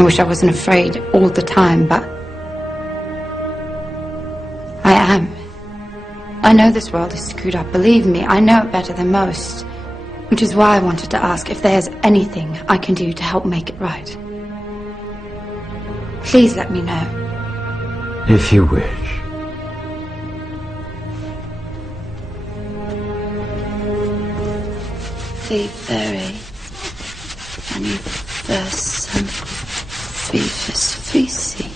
I wish I wasn't afraid all the time, but I am. I know this world is screwed up, believe me, I know it better than most. Which is why I wanted to ask if there's anything I can do to help make it right. Please let me know. If you wish. Be very manifestum vivus vici.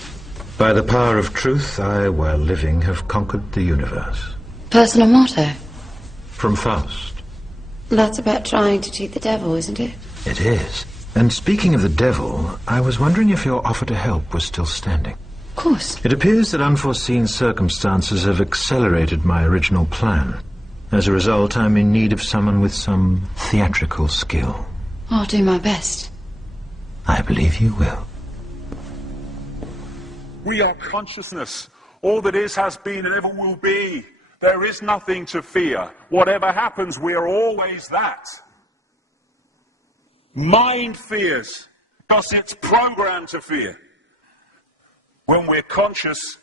By the power of truth, I, while living, have conquered the universe. Personal motto? From Faust. That's about trying to cheat the devil, isn't it? It is. And speaking of the devil, I was wondering if your offer to help was still standing. Of course. It appears that unforeseen circumstances have accelerated my original plan. As a result, I'm in need of someone with some theatrical skill. I'll do my best. I believe you will. We are consciousness. All that is, has been, and ever will be. There is nothing to fear. Whatever happens, we are always that. Mind fears, because it's programmed to fear. When we're conscious,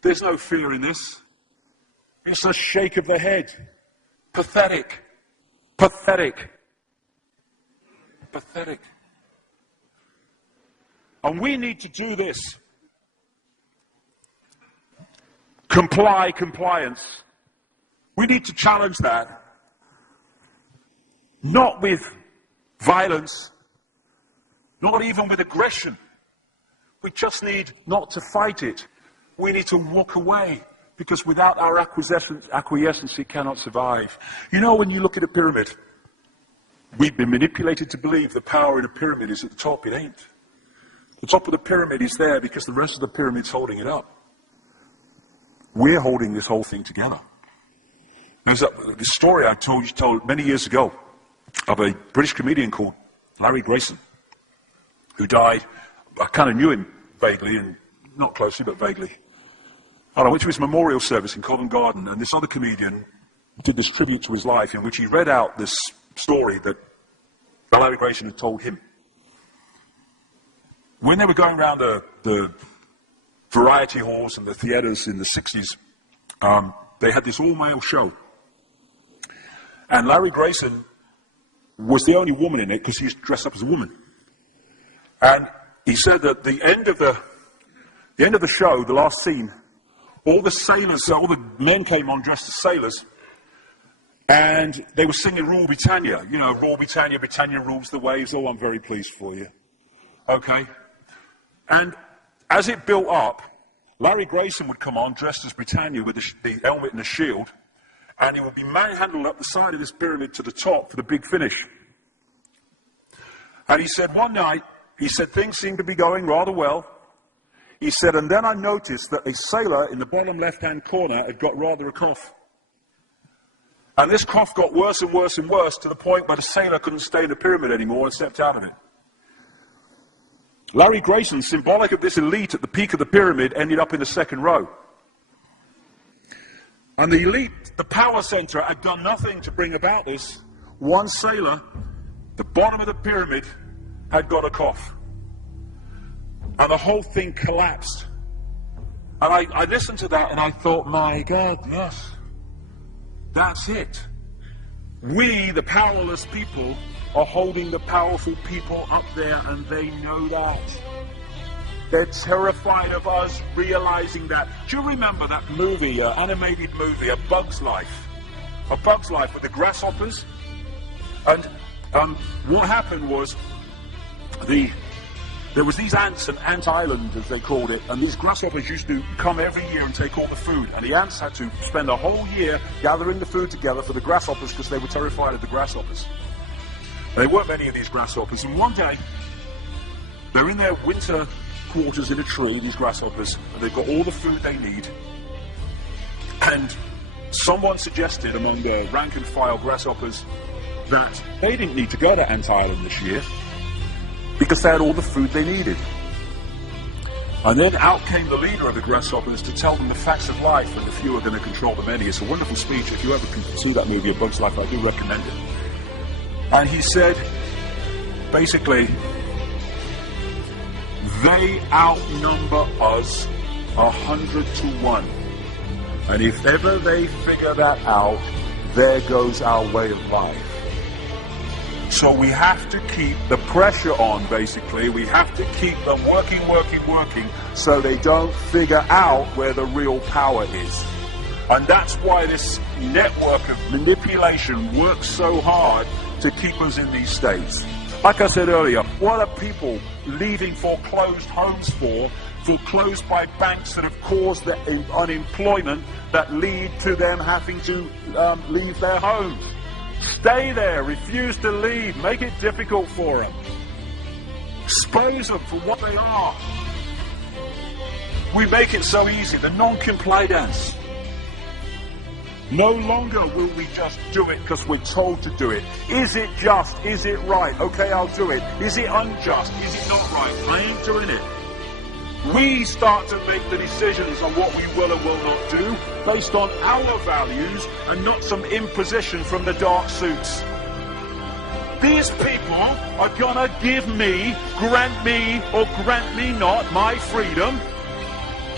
there's no fear in this. It's a shake of the head. Pathetic. Pathetic. Pathetic. And we need to do this. Compliance. We need to challenge that. Not with violence, not even with aggression. We just need not to fight it. We need to walk away, because without our acquiescence, it cannot survive. You know, when you look at a pyramid, we've been manipulated to believe the power in a pyramid is at the top. It ain't. The top of the pyramid is there because the rest of the pyramid's holding it up. We're holding this whole thing together. There's this story I told many years ago of a British comedian called Larry Grayson, who died. I kind of knew him vaguely, and not closely, but vaguely. And I went to his memorial service in Covent Garden, and this other comedian did this tribute to his life in which he read out this story that Larry Grayson had told him. When they were going around the variety halls and the theatres in the 60s, they had this all-male show. And Larry Grayson was the only woman in it because he was dressed up as a woman. And he said that the end of the show, the last scene, all the sailors, all the men came on dressed as sailors, and they were singing Rule Britannia. You know, Rule Britannia, Britannia rules the waves. Oh, I'm very pleased for you. Okay? And as it built up, Larry Grayson would come on dressed as Britannia with the helmet and the shield, and he would be manhandled up the side of this pyramid to the top for the big finish. And he said one night, he said things seemed to be going rather well. He said, and then I noticed that a sailor in the bottom left-hand corner had got rather a cough. And this cough got worse and worse and worse to the point where the sailor couldn't stay in the pyramid anymore and stepped out of it. Larry Grayson, symbolic of this elite at the peak of the pyramid, ended up in the second row. And the elite, the power center, had done nothing to bring about this. One sailor, the bottom of the pyramid, had got a cough. And the whole thing collapsed. And I listened to that and I thought, my God, yes, that's it. We, the powerless people, are holding the powerful people up there, and they know that. They're terrified of us realizing that. Do you remember that movie, animated movie, A Bug's Life? A Bug's Life with the grasshoppers? And what happened was, there was these ants, an ant island as they called it, and these grasshoppers used to come every year and take all the food, and the ants had to spend a whole year gathering the food together for the grasshoppers because they were terrified of the grasshoppers. And there weren't many of these grasshoppers, and one day they're in their winter quarters in a tree, these grasshoppers, and they've got all the food they need, and someone suggested among the rank and file grasshoppers that they didn't need to go to Ant Island this year because they had all the food they needed. And then out came the leader of the grasshoppers to tell them the facts of life, and the few are going to control the many. It's a wonderful speech. If you ever can see that movie, A Bug's Life, I do recommend it. And he said, basically, They outnumber us 100 to 1. And if ever they figure that out, there goes our way of life. So we have to keep the pressure on, basically. We have to keep them working, so they don't figure out where the real power is. And that's why this network of manipulation works so hard to keep us in these states. Like I said earlier, what are people leaving foreclosed homes for? Foreclosed by banks that have caused the unemployment that lead to them having to leave their homes. Stay there, refuse to leave, make it difficult for them. Expose them for what they are. We make it so easy, the non-compliance. No longer will we just do it because we're told to do it. Is it just? Is it right? Okay, I'll do it. Is it unjust? Is it not right? I ain't doing it. We start to make the decisions on what we will and will not do based on our values and not some imposition from the dark suits. These people are gonna give me, grant me, or grant me not my freedom.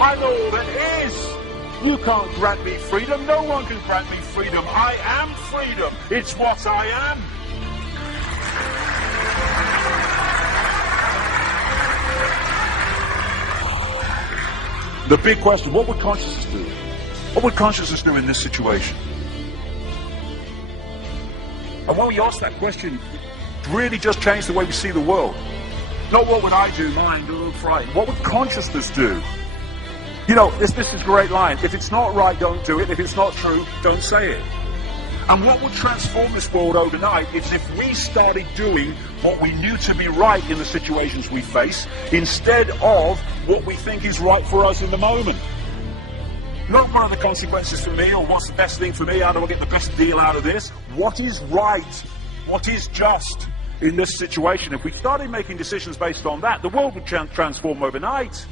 I'm all that is. You can't grant me freedom. No one can grant me freedom. I am freedom. It's what I am. The big question, what would consciousness do? What would consciousness do in this situation? And when we ask that question, it really just changed the way we see the world. Not what would I do, mine, frightened. What would consciousness do? You know, this is a great line. If it's not right, don't do it. If it's not true, don't say it. And what would transform this world overnight is if we started doing what we knew to be right in the situations we face, instead of what we think is right for us in the moment. Not what are the consequences for me, or what's the best thing for me, how do I get the best deal out of this? What is right? What is just in this situation? If we started making decisions based on that, the world would transform overnight.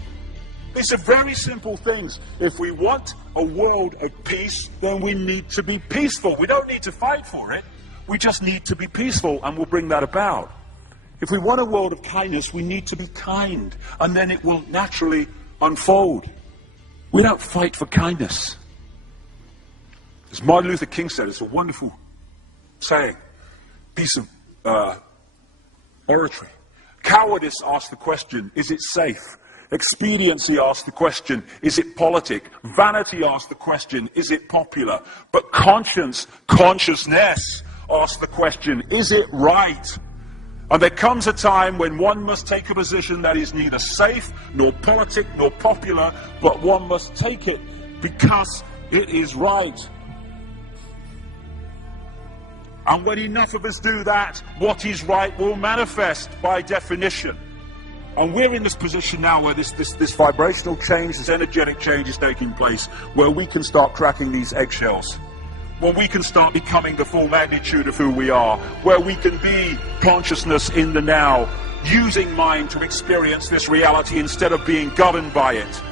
These are very simple things. If we want a world of peace, then we need to be peaceful. We don't need to fight for it. We just need to be peaceful, and we'll bring that about. If we want a world of kindness, we need to be kind, and then it will naturally unfold. We don't fight for kindness. As Martin Luther King said, it's a wonderful saying, piece of oratory. Cowardice asks the question, is it safe? Expediency asks the question, is it politic? Vanity asks the question, is it popular? But consciousness asks the question, is it right? And there comes a time when one must take a position that is neither safe, nor politic, nor popular, but one must take it because it is right. And when enough of us do that, what is right will manifest by definition. And we're in this position now where this vibrational change, this energetic change is taking place, where we can start cracking these eggshells, where we can start becoming the full magnitude of who we are, where we can be consciousness in the now, using mind to experience this reality instead of being governed by it,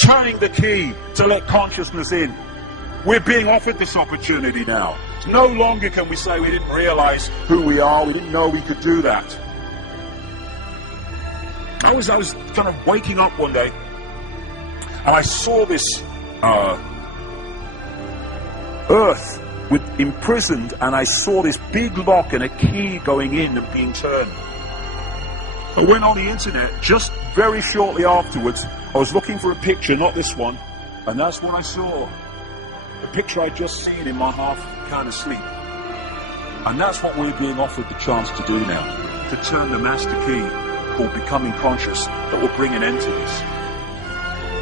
turning the key to let consciousness in. We're being offered this opportunity now. No longer can we say we didn't realize who we are, we didn't know we could do that. I was kind of waking up one day, and I saw this earth imprisoned, and I saw this big lock and a key going in and being turned. I went on the internet just very shortly afterwards. I was looking for a picture, not this one, and that's what I saw. The picture I'd just seen in my half kind of sleep. And that's what we're being offered the chance to do now, to turn the master key called becoming conscious that will bring an end to this.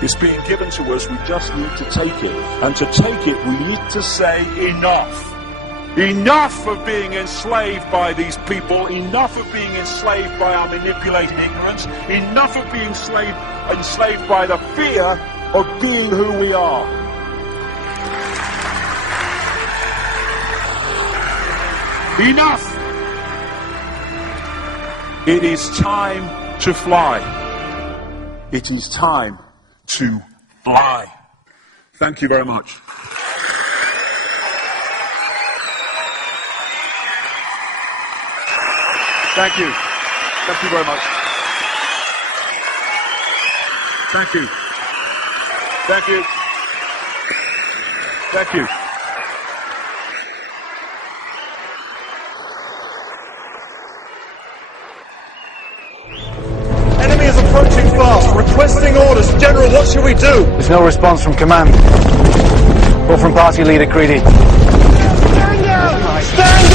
It's being given to us, we just need to take it. And to take it, we need to say enough. Enough of being enslaved by these people, enough of being enslaved by our manipulated ignorance, enough of being enslaved by the fear of being who we are. Enough! It is time to fly. It is time to fly. Thank you very much. Thank you. Thank you very much. Thank you. Thank you. Thank you. Enemy is approaching fast, requesting orders. General, what should we do? There's no response from command or from party leader Creedy. Stand down! Stand